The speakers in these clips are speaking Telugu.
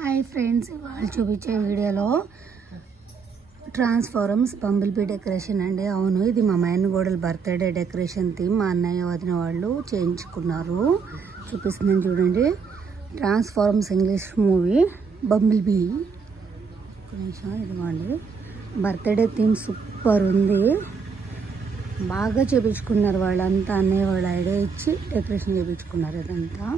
హాయ్ ఫ్రెండ్స్, ఇవాళ చూపించే వీడియోలో ట్రాన్స్ఫార్మర్స్ బంబుల్ బీ డెకరేషన్ అండి. అవును, ఇది మా మేనగోడల బర్త్డే డెకరేషన్ థీమ్ మా అన్నయ్య వదిన వాళ్ళు చేయించుకున్నారు. చూపిస్తున్నాను చూడండి. Transformers English movie Bumblebee. కొంచెం ఇదిగోండి, బర్త్డే థీమ్ సూపర్ ఉంది. బాగా చేయించుకున్నారు వాళ్ళంతా. అన్నయ్య వాళ్ళు ఐడియా ఇచ్చి డెకరేషన్ చేయించుకున్నారు. ఇదంతా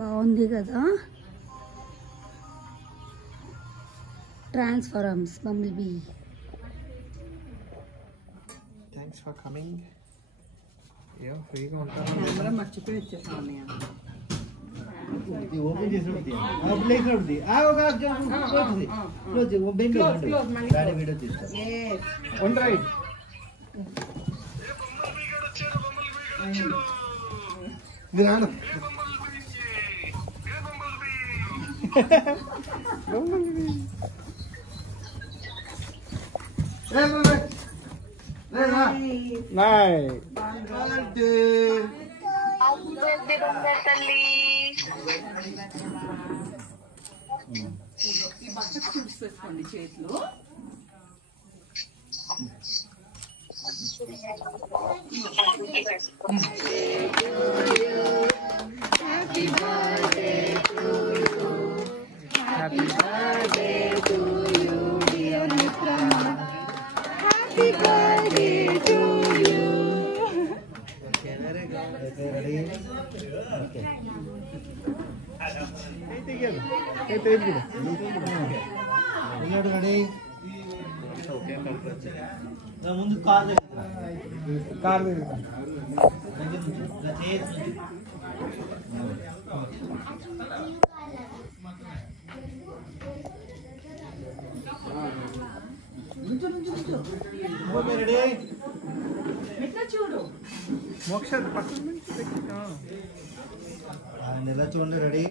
బాగుంది కదా. Transformers Bumblebee. Thanks for coming. ఏం ఫ్రీగా ఉంటాను. మర్చిపోయి వచ్చేసాను అన్నయ్య. ఓపెన్ చేసి ప్లేస్ ఉంటుంది. వీడియో తీస్తాను. One right. ఇది రాను. ఈ బకెట్ చూసేసుకోండి చేతిలో. Happy birthday to you, happy birthday to you dear మిత్రమా, హ్యాపీ బర్త్డే టు యు. ముందు కార్ కార్ చూడు మోక్ష ఎలా చూడండి. రెడీ.